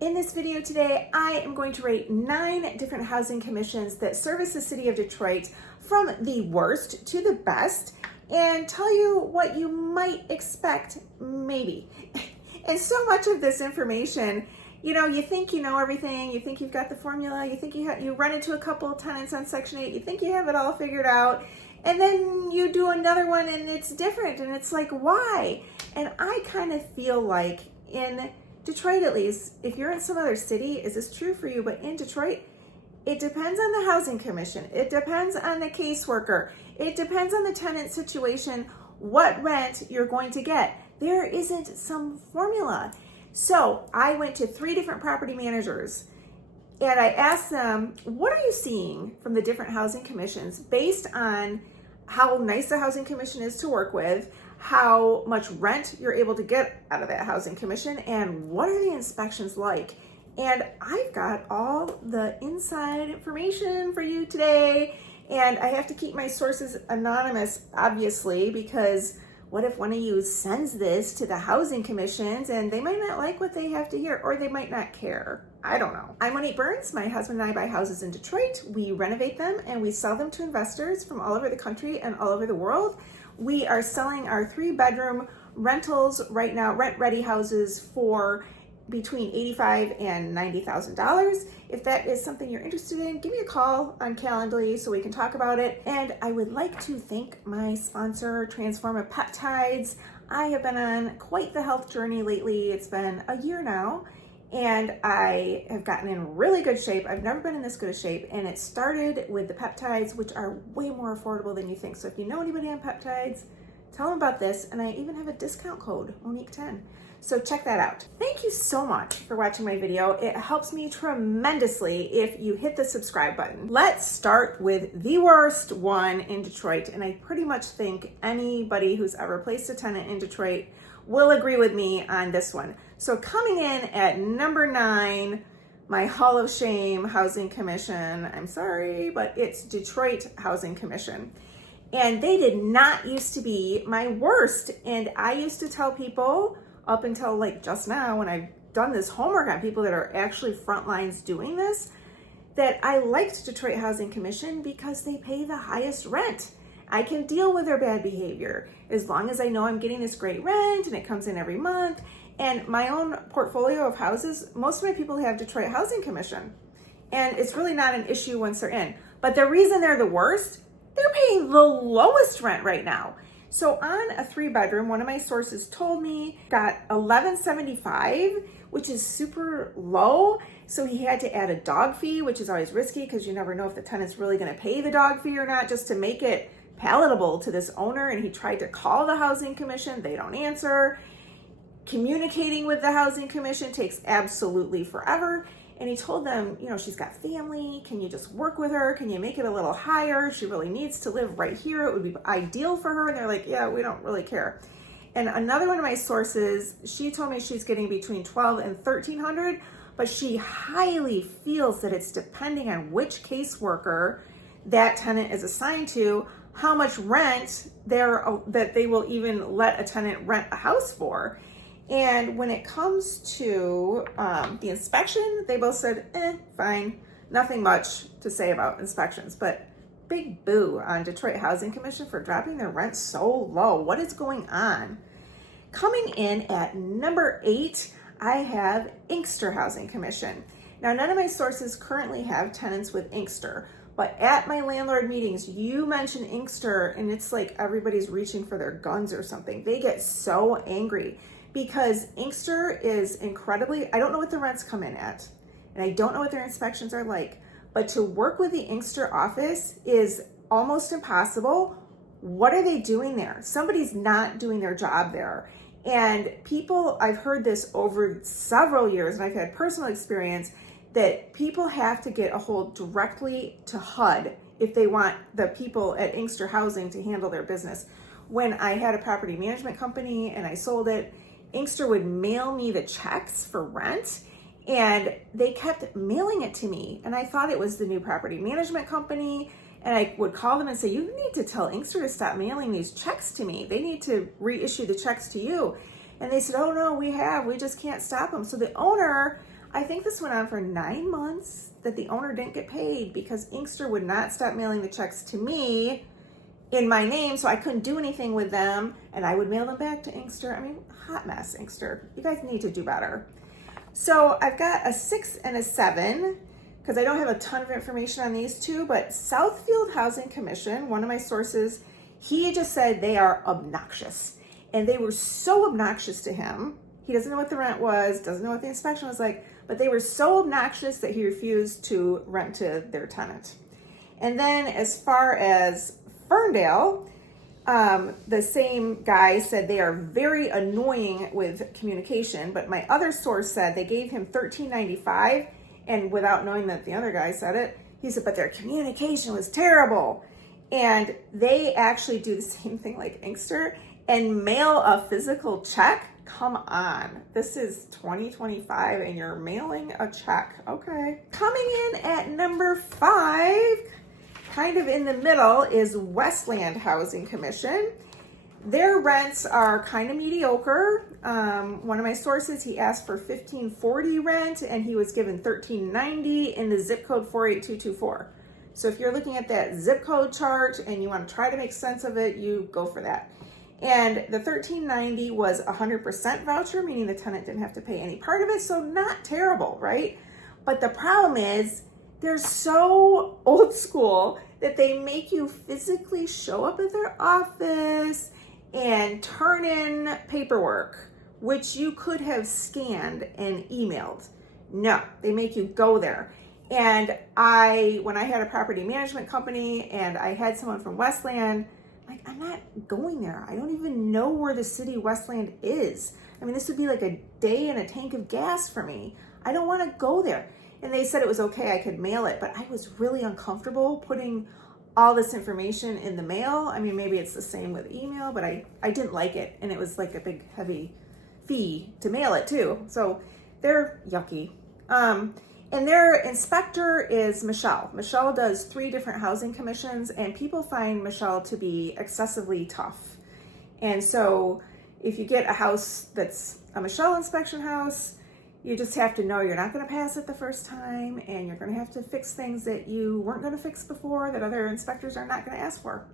In this video today, I am going to rate 9 different housing commissions that service the city of Detroit from the worst to the best and tell you what you might expect, maybe. And so much of this information, you think you know everything, you think you've got the formula, you think you run into a couple of tenants on Section 8, you think you have it all figured out, and then you do another one and it's different, and it's like, why? And I kind of feel like in Detroit, at least, if you're in some other city, is this true for you? But in Detroit, it depends on the housing commission. It depends on the caseworker. It depends on the tenant situation, what rent you're going to get. There isn't some formula. So I went to 3 different property managers and I asked them, what are you seeing from the different housing commissions based on how nice the housing commission is to work with, how much rent you're able to get out of that housing commission, and what are the inspections like? And I've got all the inside information for you today, and I have to keep my sources anonymous, obviously, because what if one of you sends this to the housing commissions and they might not like what they have to hear, or they might not care? I don't know. I'm Monique Burns. My husband and I buy houses in Detroit. We renovate them and we sell them to investors from all over the country and all over the world. We are selling our 3-bedroom rentals right now, rent-ready houses for between $85,000 and $90,000. If that is something you're interested in, give me a call on Calendly so we can talk about it. And I would like to thank my sponsor, Transforma Peptides. I have been on quite the health journey lately. It's been a year now, and I have gotten in really good shape. I've never been in this good a shape, and it started with the peptides, which are way more affordable than you think. So if you know anybody on peptides, tell them about this, and I even have a discount code, Monique10. So check that out. Thank you so much for watching my video. It helps me tremendously if you hit the subscribe button. Let's start with the worst one in Detroit, and I pretty much think anybody who's ever placed a tenant in Detroit will agree with me on this one. So coming in at number 9, my Hall of Shame Housing Commission. I'm sorry, but it's Detroit Housing Commission. And they did not used to be my worst. And I used to tell people up until like just now, when I've done this homework on people that are actually front lines doing this, that I liked Detroit Housing Commission because they pay the highest rent. I can deal with their bad behavior as long as I know I'm getting this great rent and it comes in every month. And my own portfolio of houses, most of my people have Detroit Housing Commission. And it's really not an issue once they're in. But the reason they're the worst, they're paying the lowest rent right now. So on a 3-bedroom, one of my sources told me got $11.75, which is super low. So he had to add a dog fee, which is always risky because you never know if the tenant's really going to pay the dog fee or not, just to make it palatable to this owner. And he tried to call the housing commission. They don't answer. Communicating with the housing commission takes absolutely forever. And he told them, she's got family. Can you just work with her? Can you make it a little higher? She really needs to live right here. It would be ideal for her. And they're like, yeah, we don't really care. And another one of my sources, she told me she's getting between $1,200 and $1,300, but she highly feels that it's depending on which caseworker that tenant is assigned to, how much rent that they will even let a tenant rent a house for. And when it comes to the inspection, they both said, fine, nothing much to say about inspections. But big boo on Detroit Housing Commission for dropping their rent so low. What is going on? Coming in at number 8, I have Inkster Housing Commission. Now, none of my sources currently have tenants with Inkster, but at my landlord meetings, you mention Inkster, and it's like everybody's reaching for their guns or something. They get so angry because Inkster is incredibly, I don't know what the rents come in at, and I don't know what their inspections are like, but to work with the Inkster office is almost impossible. What are they doing there? Somebody's not doing their job there. And people, I've heard this over several years, and I've had personal experience that people have to get a hold directly to HUD if they want the people at Inkster Housing to handle their business. When I had a property management company and I sold it, Inkster would mail me the checks for rent, and they kept mailing it to me. And I thought it was the new property management company. And I would call them and say, you need to tell Inkster to stop mailing these checks to me. They need to reissue the checks to you. And they said, oh no, we just can't stop them. So the owner, I I think this went on for 9 months that the owner didn't get paid because Inkster would not stop mailing the checks to me in my name, so I couldn't do anything with them, and I would mail them back to Inkster. I mean, hot mess, Inkster. You guys need to do better. So I've got a 6 and a 7 because I don't have a ton of information on these two, but Southfield Housing Commission, one of my sources, he just said they are obnoxious. And they were so obnoxious to him. He doesn't know what the rent was, doesn't know what the inspection was like, but they were so obnoxious that he refused to rent to their tenant. And then as far as Ferndale, the same guy said they are very annoying with communication, but my other source said they gave him $13.95, and without knowing that the other guy said it, he said, but their communication was terrible. And they actually do the same thing like Inkster and mail a physical check. Come on, this is 2025 and you're mailing a check. Okay. Coming in at number 5, kind of in the middle, is Westland Housing Commission. Their rents are kind of mediocre. One of my sources, he asked for $15.40 rent and he was given $13.90 in the zip code 48224. So if you're looking at that zip code chart and you want to try to make sense of it, you go for that. And the $13.90 was 100% voucher, meaning the tenant didn't have to pay any part of it. So not terrible, right? But the problem is they're so old school that they make you physically show up at their office and turn in paperwork, which you could have scanned and emailed. No, they make you go there. And when I had a property management company and I had someone from Westland, like, I'm not going there. I don't even know where the city Westland is. I mean, this would be like a day and a tank of gas for me. I don't want to go there. And they said it was okay, I could mail it, but I was really uncomfortable putting all this information in the mail. I mean, maybe it's the same with email, but I didn't like it. And it was like a big, heavy fee to mail it too. So they're yucky. And their inspector is Michelle. Michelle does 3 different housing commissions, and people find Michelle to be excessively tough. And so if you get a house that's a Michelle inspection house, you just have to know you're not going to pass it the first time, and you're going to have to fix things that you weren't going to fix before that other inspectors are not going to ask for.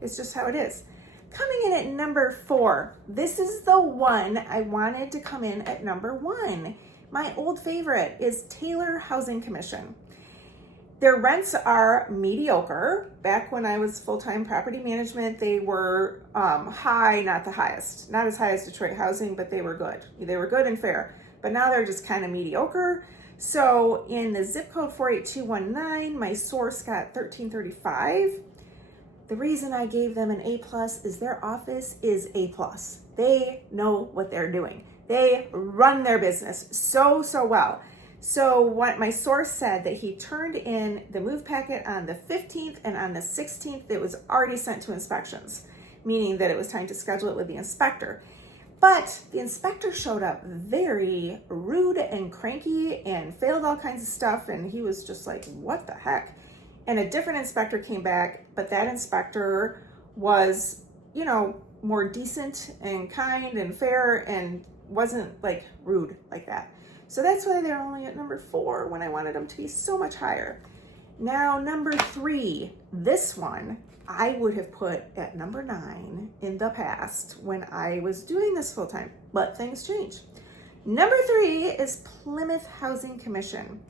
It's just how it is. Coming in at number 4, this is the one I wanted to come in at number 1. My old favorite is Taylor Housing Commission. Their rents are mediocre. Back when I was full-time property management, they were high, not the highest. Not as high as Detroit Housing, but they were good. They were good and fair. But now they're just kind of mediocre. So in the zip code 48219, my source got $13.35. The reason I gave them an A+ is their office is A+. They know what they're doing. They run their business so well. So what my source said, that he turned in the move packet on the 15th, and on the 16th it was already sent to inspections, meaning that it was time to schedule it with the inspector. But the inspector showed up very rude and cranky and failed all kinds of stuff, and he was just like, what the heck? And a different inspector came back, but that inspector was, more decent and kind and fair and wasn't like rude like that. So that's why they're only at number 4 when I wanted them to be so much higher. Now, number 3, this one I would have put at number 9 in the past when I was doing this full time, but things change. Number 3 is Plymouth Housing Commission.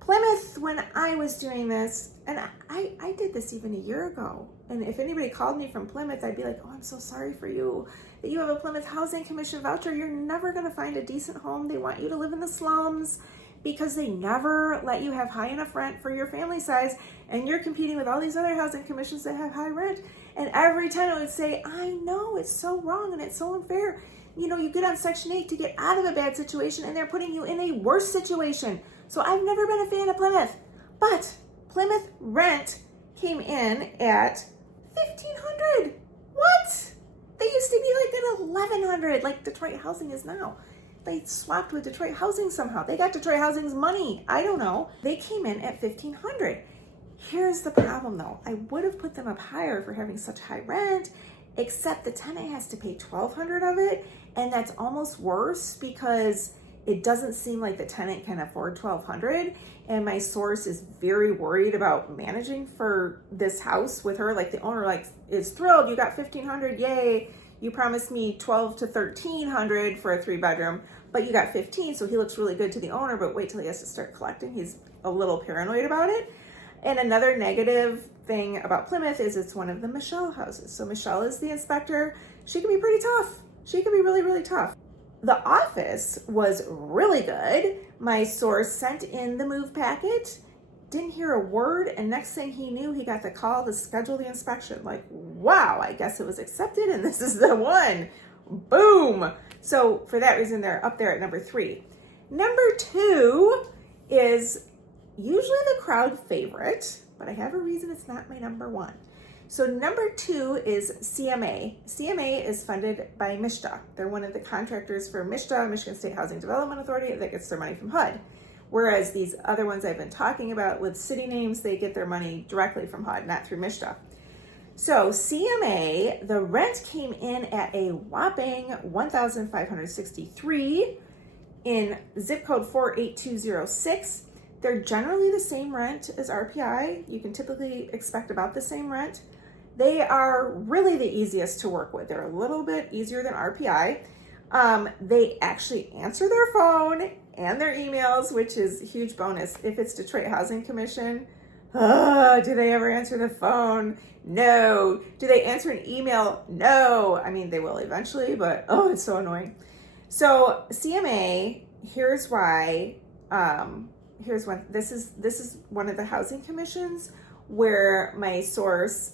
Plymouth, when I was doing this, and I did this even a year ago, and if anybody called me from Plymouth, I'd be like, oh, I'm so sorry for you that you have a Plymouth Housing Commission voucher. You're never going to find a decent home. They want you to live in the slums because they never let you have high enough rent for your family size, and you're competing with all these other housing commissions that have high rent. And every tenant would say, I know, it's so wrong and it's so unfair. You get on Section 8 to get out of a bad situation, and they're putting you in a worse situation. So I've never been a fan of Plymouth, but Plymouth rent came in at $1,500. What? They used to be like at $1,100, like Detroit Housing is now. They swapped with Detroit Housing somehow. They got Detroit Housing's money. I don't know. They came in at $1,500. Here's the problem though. I would have put them up higher for having such high rent, except the tenant has to pay $1,200 of it, and that's almost worse because it doesn't seem like the tenant can afford $1,200, and my source is very worried about managing for this house with her. Like the owner is thrilled, you got $1,500, yay. You promised me $1,200 to $1,300 for a 3-bedroom, but you got 15, so he looks really good to the owner, but wait till he has to start collecting. He's a little paranoid about it. And another negative thing about Plymouth is it's one of the Michelle houses. So Michelle is the inspector. She can be pretty tough. She can be really, really tough. The office was really good. My source sent in the move packet, didn't hear a word, and next thing he knew, he got the call to schedule the inspection. Like, wow, I guess it was accepted and this is the one. Boom. So for that reason, they're up there at number 3. Number 2 is usually the crowd favorite, but I have a reason it's not my number 1. So number 2 is CMA. CMA is funded by MSHDA. They're one of the contractors for MSHDA, Michigan State Housing Development Authority, that gets their money from HUD. Whereas these other ones I've been talking about with city names, they get their money directly from HUD, not through MSHDA. So CMA, the rent came in at a whopping $1,563 in zip code 48206. They're generally the same rent as RPI. You can typically expect about the same rent. They are really the easiest to work with. They're a little bit easier than RPI. They actually answer their phone and their emails, which is a huge bonus. If it's Detroit Housing Commission, do they ever answer the phone? No. Do they answer an email? No. I mean, they will eventually, but it's so annoying. So CMA, here's why. Here's one. This is one of the housing commissions where my source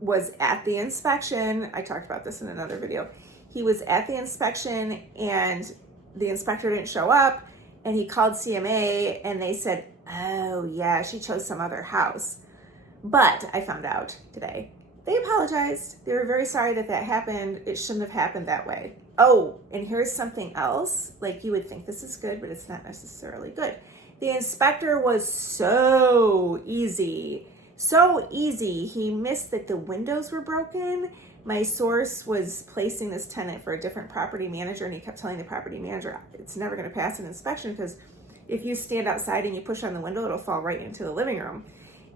was at the inspection. I talked about this in another video. He was at the inspection and the inspector didn't show up, and he called CMA and they said, oh yeah, she chose some other house. But I found out today, they apologized. They were very sorry that happened. It shouldn't have happened that way. Oh, and here's something else. Like, you would think this is good, but it's not necessarily good. The inspector was so easy. So easy. He missed that the windows were broken. My source was placing this tenant for a different property manager, and he kept telling the property manager, it's never going to pass an inspection because if you stand outside and you push on the window, it'll fall right into the living room.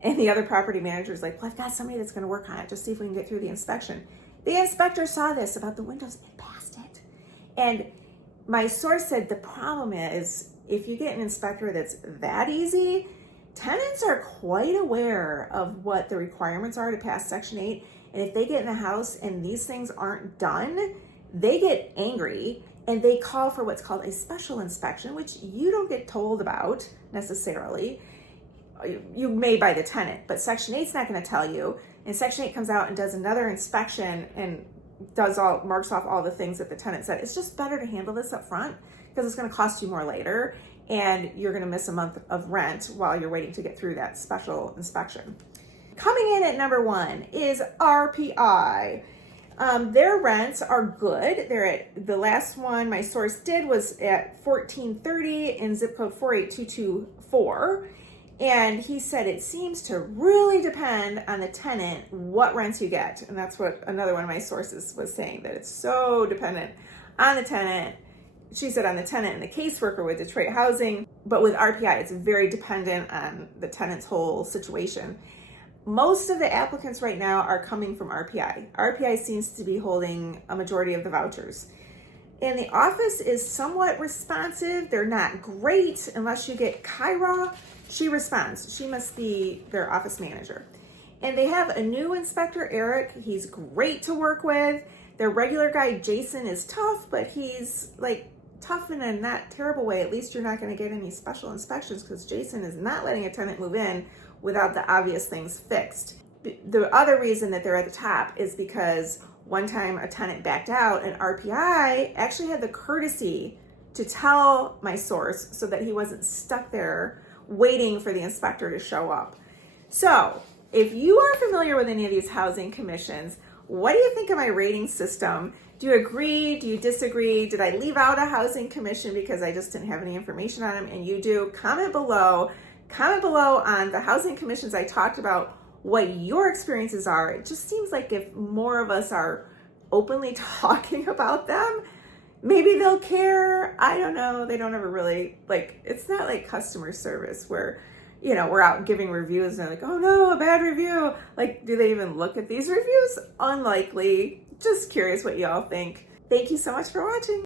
And the other property manager's like, well, I've got somebody that's going to work on it. Just see if we can get through the inspection. The inspector saw this about the windows and passed it. And my source said the problem is, if you get an inspector that's that easy, tenants are quite aware of what the requirements are to pass Section 8. And if they get in the house and these things aren't done, they get angry and they call for what's called a special inspection, which you don't get told about necessarily. You may by the tenant, but Section 8's not going to tell you. And Section 8 comes out and does another inspection and marks off all the things that the tenant said. It's just better to handle this up front because it's going to cost you more later, and you're going to miss a month of rent while you're waiting to get through that special inspection. Coming in at number 1 is RPI. Their rents are good. They're at, the last one my source did was at $1,430 in zip code 48224. And he said it seems to really depend on the tenant what rents you get. And that's what another one of my sources was saying, that it's so dependent on the tenant. She said on the tenant and the caseworker with Detroit Housing, but with RPI, it's very dependent on the tenant's whole situation. Most of the applicants right now are coming from RPI. RPI seems to be holding a majority of the vouchers. And the office is somewhat responsive. They're not great unless you get Kyra. She responds. She must be their office manager. And they have a new inspector, Eric. He's great to work with. Their regular guy, Jason, is tough, but he's like tough in a not terrible way. At least you're not going to get any special inspections because Jason is not letting a tenant move in without the obvious things fixed. The other reason that they're at the top is because one time a tenant backed out and RPI actually had the courtesy to tell my source so that he wasn't stuck there waiting for the inspector to show up. So if you are familiar with any of these housing commissions, what do you think of my rating system? Do you agree? Do you disagree? Did I leave out a housing commission because I just didn't have any information on them? And you do? Comment below. Comment below on the housing commissions I talked about, what your experiences are. It just seems like if more of us are openly talking about them, Maybe they'll care. I don't know. They don't ever really, like, it's not like customer service where, you know, we're out giving reviews and they're like, oh no, a bad review. Like, do they even look at these reviews? Unlikely. Just curious what y'all think. Thank you so much for watching.